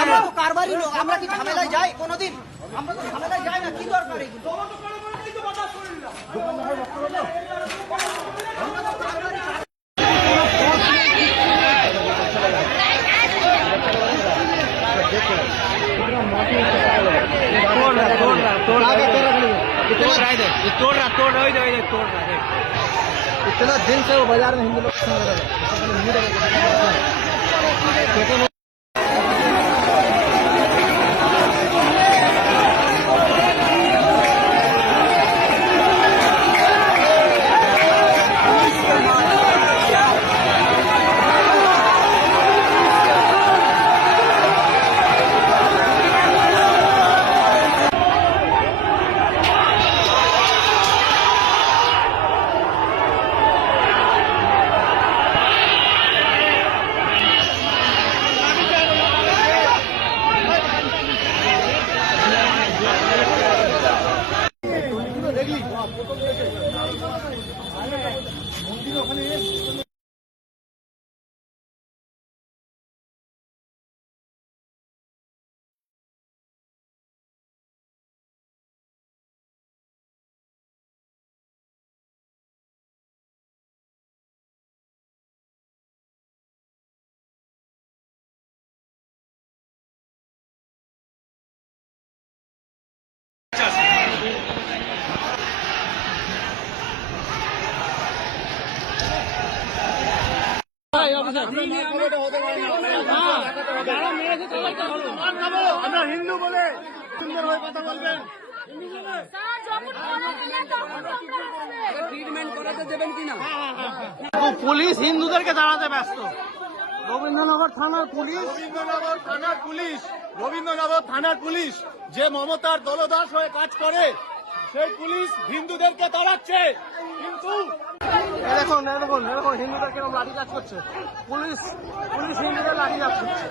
আমরা তো কারবারি লোক, আমরা কি ঝামেলায় যাই কোনোদিন? আমরা তো ঝামেলায় যাই না, কি দরকার এগুলো? इतना दिन से वो बाजार में हिंदू लोग আমরা হিন্দু বলে সুন্দর হয়ে কথা বলবেন। পুলিশ হিন্দুদেরকে দাঁড়াতে ব্যস্ত। রবীন্দ্রনগর থানার পুলিশ যে মমতার দলদাস হয়ে কাজ করে, সেই পুলিশ হিন্দুদেরকে তাড়াচ্ছে। কিন্তু দেখুন হিন্দুদের কেরকম লাঠি চার্জ করছে পুলিশ হিন্দুদের লাঠি চার্জ করছে।